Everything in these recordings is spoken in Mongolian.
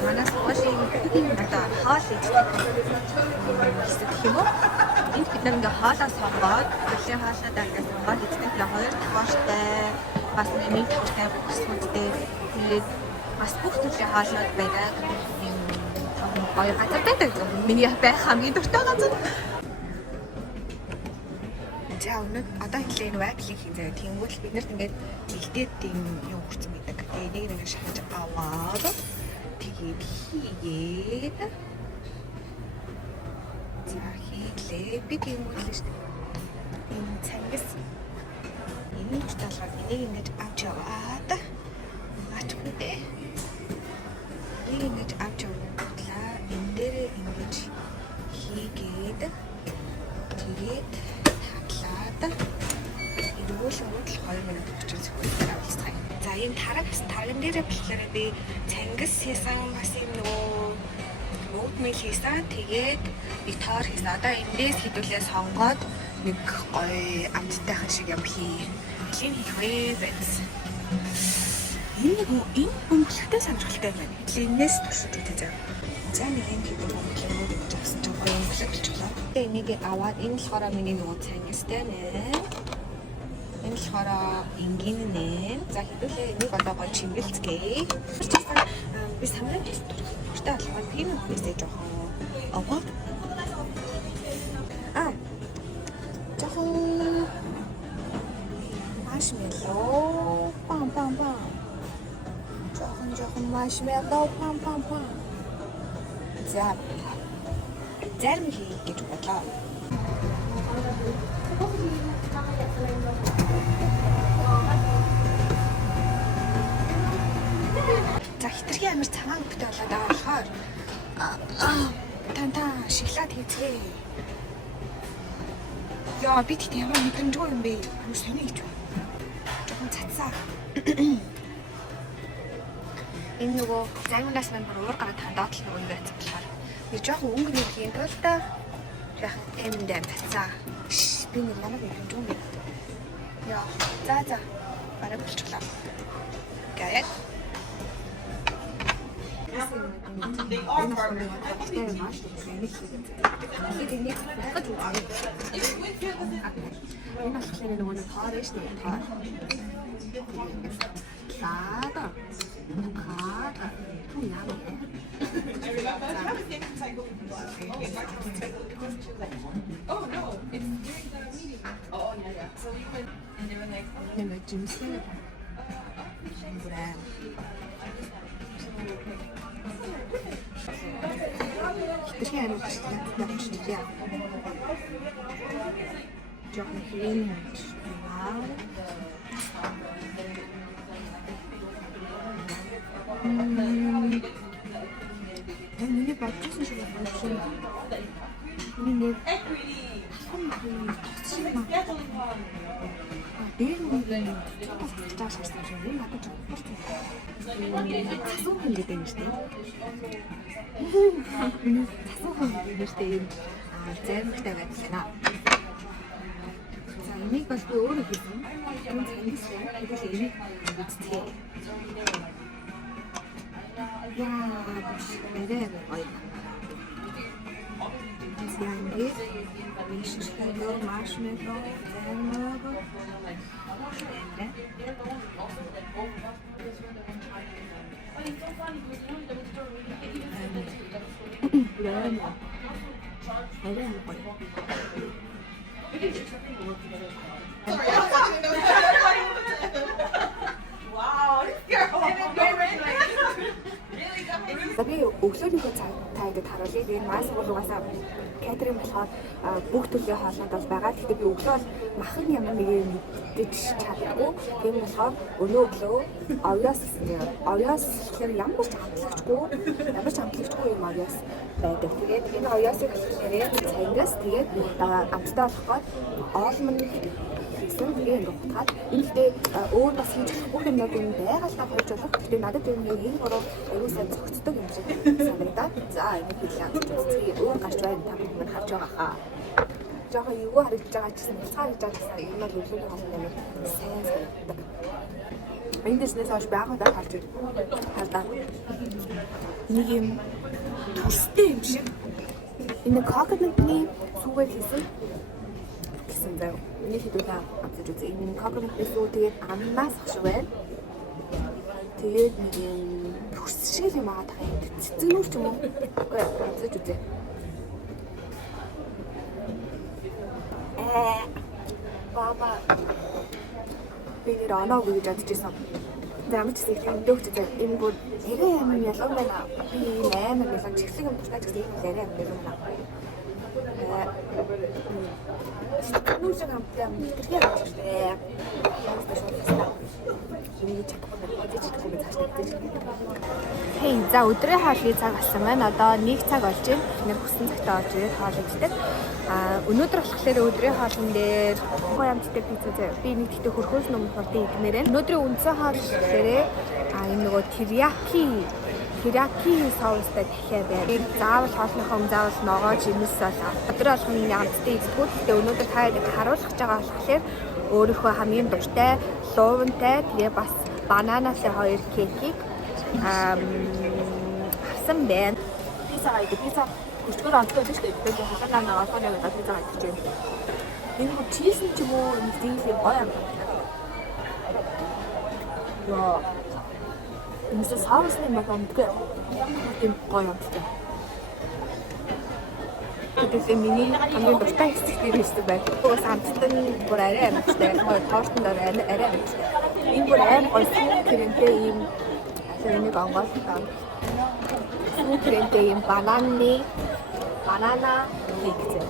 Манайс гоолийн одоо хоол идэх юм уу? Энд бид нэг хоолоо сонгоод өлийн хоолоо дагнаас сонгоод эцэг нь хоёр давхартай бас нэг тавтай бүсгүүдтэй тэгээд бас бүх төрлийн хоолнууд байдаг. Гоё газар байдаг. Миний байх хамгийн дуртай газар. За өнөө одоо хэлээ вайблыг хийзээ. Тэнгүүл бид нарт ингээд бэлдээд тийм юу хүрсэн байдаг. Тэгээд нэг шахаж аваад тэгээд хийгээд за хийлээ. Би тэнгүүл шүү дээ. Энэ цангас энийг талаад энийг ингэж авч яваад ачгүй. Энийг ингэж авч явуулаа. Энэ дээр ингэж хийгээд тэгээд эргүүл уудлах 2 минут очиж зөвхөн авчихсан. За энэ тарган дээр болохоор би цангас хийсэн бас юм нөгөө oatmeal хийсэн. Тэгээд би тоор хийсэн. Одоо эндээс хэдүүлээ сонгоод нэг гоё амттайхан шиг юм хий. Чин хийх вэ? Энэ өнгөлтэй санджуултай байна. Энээс тусч үтэй. За нэг юм хийдэг юм уу гэж авсан чинь гоё өнгөлөж болчихлоо. Энийг аваад энэ болохоор миний нөгөө цангастай нэ. Энэ болохоор энгийн нэ. За хэдүүлээ энийг одоо гоё чимгэлцгээе. Би самрын дуртай болохоор тийм үгнээсээ жоохон аваад жоохон маршмеллоу пам жоохон маршмеллоу пам за зарим хийх гэж бодлоо. За хитрхи амар цагаан өнгөтэй болоод байгаа болохоор тантаа шоколад хийцгээе. Яа би тийм ямар мэдрэмжгүй юм бэ? Юу сони гэж байна. Жохон цацаа. Энэ нөгөө займнаас мань бүр уур гараа тандаад л нөгөө байцсан болохоор би жоохон өнгө нэг юм бол та яхан эмэндээ цацаа. Би нэг ямар мэдрэмжгүй юм бэ? Яа за бараг болчихлоо. Гайд. They are partners. Oh no, it's during the meeting. Oh yeah. So we went and they were like, хитрхи ариу гэж байна. Жохон хин миний бодсон шиг байна. Миний дээр нэг тааш харсан юм надад бодсон. Засуу хүн гэдэг юм шүү дээ. Засуу хүн гэдэг шүү дээ. Займтай байсан. За энийг бол би өөрөө хийсэн. Энэ цангистай. Тэгвэл энийг үзтгий. Яа, нэрээ гоё. Зянги, мишхэлөө маршмеллоу, зэмэг. Би өглөөнийхөө цаг та ингэж харуулъя. Тэгээд маань сургуулиугаасаа катеринг болохоор бүх төрлийн хоолнууд бол байгаа. Гэхдээ би өглөө махан ямар нэг юм мэдэж чаддаггүй. Тийм болохоор өнөө овёс гэхээр ямар ч амтлагчгүй юм овёс байдаг. Тэгээд энэ овёсыг хэлэхээр цангас тэгээд амттай болоход оолмон тэгээ ингээд хутгаад энэхдээ өөр бас хийж бүх юмнууд юм байгалаа хойж болох. Гэхдээ надад энэ гурав аюул сайн зөгцдөг юм шиг санагдаад. За энэ хэлээ амттай өөр гарч байна та бүхэн харж байгаа хаа. Жохоо юу харагдаж байгаа ч гэсэн цаа хийж байгаа гэсэн юм бол өглөөний хоолны юм сайн санагддаг. Эндээс хойш байгаагаа харж хардаа. нэг юм төстэй юм шиг. Энэ coconut-ны сүүгээр хийсэн заяа. Миний хэдүүлээ авчиж үзье. Энэ coconut-ны сүү тэгээд амнаас хашиг байна. Тэгээд нэг юм төс шиг юм аа таа. Цэцгнүүр ч юм уу? Үгүй авчиж үзье. Баба би нэр оноо гэж бодчихсон. Замч их юм дөгч зэ энэ бүр 98 ялган байна. Би 8 ялган чихлэг юм дуртай гэсэн юм 98 ялган байна. Нүсэг хамтдаа мэдэрхээ авчихлаа. Хей, за өдрийн хоолны цаг болсон байна. Одоо 1 цаг болж байна. Нэр хүссэн цагтаа орж ирээд хоол иддэг. Өнөөдөр болохоор өдрийн хоолн дээр гоё амттай пицца заяа. Би нэг ихтэй хөрхөөс өмнө болтын идмээр байна. Өнөөдрийн үндсэн хоол гэхээр энэ нөгөө терияки соустай дахиад байна. Заавал хоолныхоо заавал ногоо жимс бол өдрийн хоолны амттай идэггүй. Гэхдээ өнөөдөр таад харуулж байгаа болохоор өөрийнхөө хамгийн дуртай луувантай тэгээ бас бананасын 2 кекийг авсан байна. Пицца өчигдөр онцгой шүү дээ. Тэгээд хасаанаа орхоны гэдэг пицца хийж байна. Энэ хөө чиз нь ч юм уу нэг тийм гоё юм байна. Яа. Энэ соусны магадгүй тийм гоё юм байна. Тэгээд миний хамгийн дуртай хэсэг нэрсэн байна. Уус амттан бүр арай амттай. Тоортонд арай амттай. Энэ бүр аим гоё кремтэй юм нэг онгоцтой. Кремтэй юм банана пицца.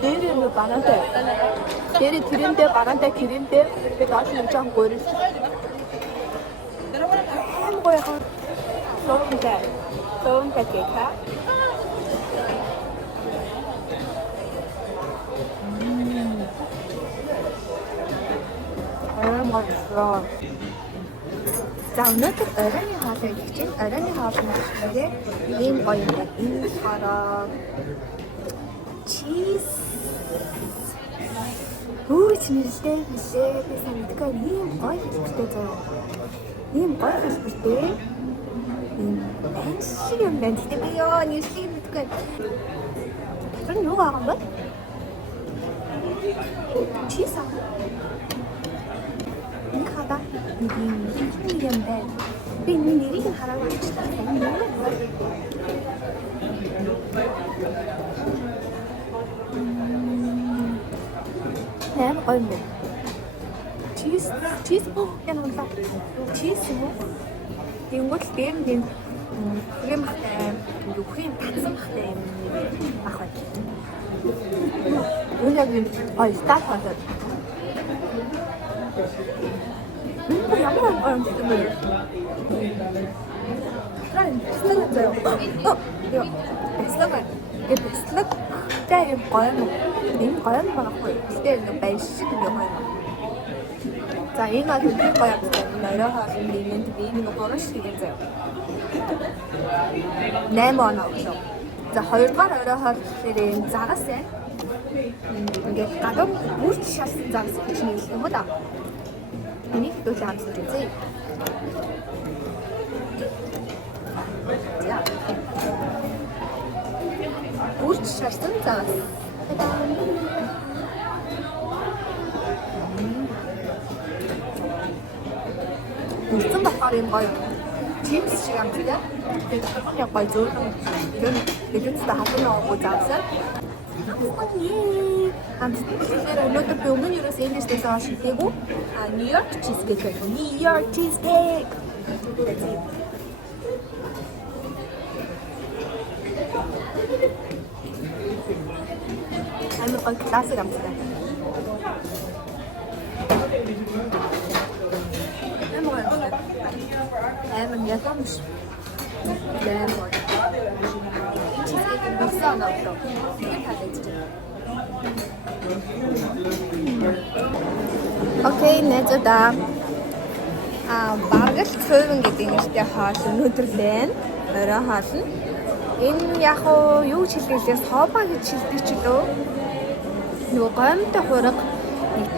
데리는 바나데 데리 기름데 바나데 기름데 그 다시 좀 고를 뭐야 소금데 게카 맛있어. 자, 오늘도 어른이 하서 있지? 어른이 하서 먹는데 이 뭐인데 이 사람 cheese. Өө чимэлтэй хашээ би санагдгаа ийм гоё хэлбэртэй заяа. Ийм гоё хэлбэртэй. Шиг юм байна. Тэгтээ би ёо нийслэг мэдгүй. Тэр нь юу байгаа юм бэ? Cheese аа. Энэ хада ийм юм байна. Би энэ нэрийг хараагүй болчихлоо. Ням гоё юм. Cheese яна болоо. Cheese юм уу? Тэнгуэл дээр нэг крем хахтай, юухийн татсан хахтай юм ах бай. Үнэхээр гоё стат хатад. Ямар гоё юм бэ? Трайн стэнтэй. Яа. Эслэг. Эслэг. Тэ юм гоё юм. Энэ гоё юм баггүй. Гэтэ ингэ байшиг юм гоё юм. За энэ бол үнэхээр гоё юм. Нойроо хаалт ивент би нэг борш хийгээ заяа. 8 оноо өглөө. За 2 дугаар орой хаалт гэхээр энэ загас байна. Ингээд гадуур бүрч шалсан загас гэж нэрлэх юм да. Энийг дүүл хамсаж үзье. За. Бүрч шалсан загас. Үсэн болохоор юм гоё. Чипс шиг амттай. Тэгээд яг гоё зөөлөн. Тэгэхдээ хатан авахгүй заасан. Тэгэхээр өнөөдөр би өмнө нь ерөөс эндээс хойш хийгээгүй. Нью-Йорк чизкейк. Нью-Йорк чизкейк. Амар гоё классик амттай. Амар ятамш. Амар. Чизкейк бисаа навто. Окей, нэзэда. Баргал цөөвөн гэдэг нэртэй хоол өнөөдөр байна. Орой хоол нь. Энэ яг юу гэж хэлдэг вэ? Соба гэж хэлдэг ч лөө. Нөгөө гомтой хураг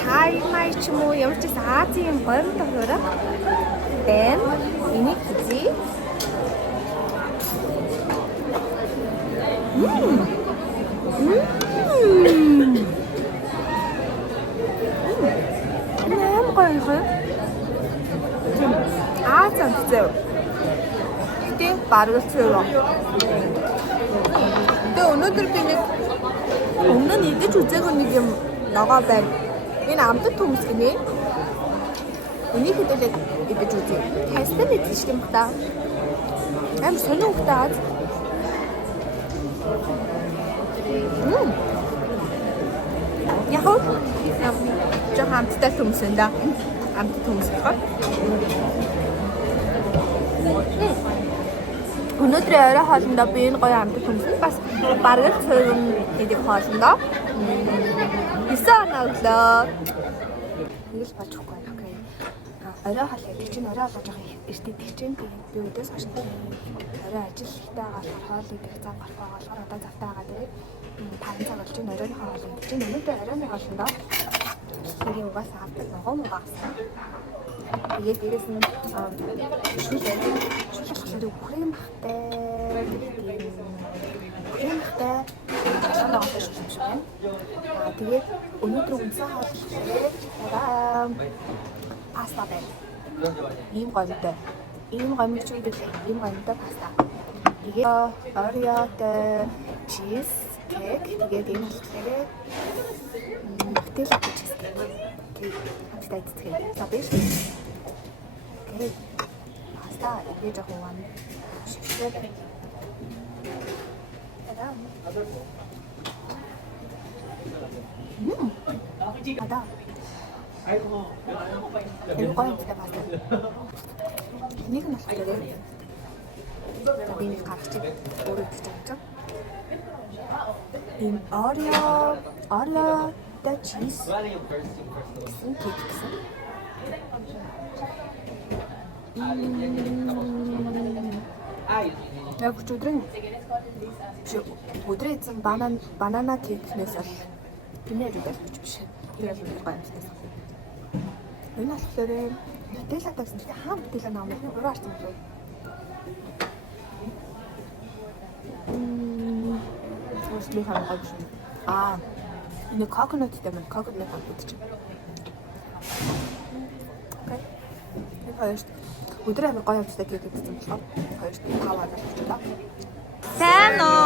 Таймай ч юм уу ямар ч Азийн гомтой хураг байна. Энийг үзье. Азамцээ. Тэ баргал цэвэр. Тэ өнөөдөр би нэг өмнө нь идэж үзээгүй нэг юм ногоо байна. Энэ амтд төмс гинэ. Энийг хэдүүлээд идэж үзье. Хайстай мэдээж юм ба та. Амар сонин хтаад. Яг жоо амттай төмс энэ да. Амт төмс гоо. Өнөөдрийн орой хоолндоо би энэ гоё амт төмсөнд бас баргал цэвэн гэдэг хоолндоо 9 оноо өглөө. Ингээл бачхгүй байна. Окей. Орой хоол гэдэг чинь орой хоол жоох эртдэх чинь би өдөөс хойш орой ажил ихтэй болохоор хоолыг их зам гарах болохоор одоо завтай байгаа тэгээд 5 цаг болж байна. Оройн хоол гэдэг чинь өнөөдөр оройн хоолндоо нэг угаасаа авдаг ногоо муугасан. Тэгээд дээрэс нь шүлэг бүхэм бахтай таашаалаа шүлж байна. Тэгээд өнөөдөр үнсэн хоол паста байна. Ийм гомтой. Ийм гомч үүдэг ийм гомтой паста. Тэгээд Ореотой чиз кек тэгээд энэ хэлбэрээ нутелла чиз кек. Аппетит цэцгээ. Сабиш. Тэгээд паста ингэж яваа. Шишээ. Ада. Энэ гомтой паста. Энийг нь болохоор энэ гаргачих өөрөө гэж бодож. Энэ Oreo the cheese. Гэсэн кек гэсэн. Яг өдрөө эзэн банана кекнээс бол тэмээ рүү биш. Тэгээд л гомтой. Энэ болохоор нутелла гэсэн чинь хаан нутелла наамыг буруу арсан болов. Өсөлт хамгаалж байна. Энэ коконаттай мэн коконат авчих. Окей. Хоёрт өдөр амар гоё амттай кек гэсэн болохоор хоёрт 5 аваад авчихлаа. Сайн уу?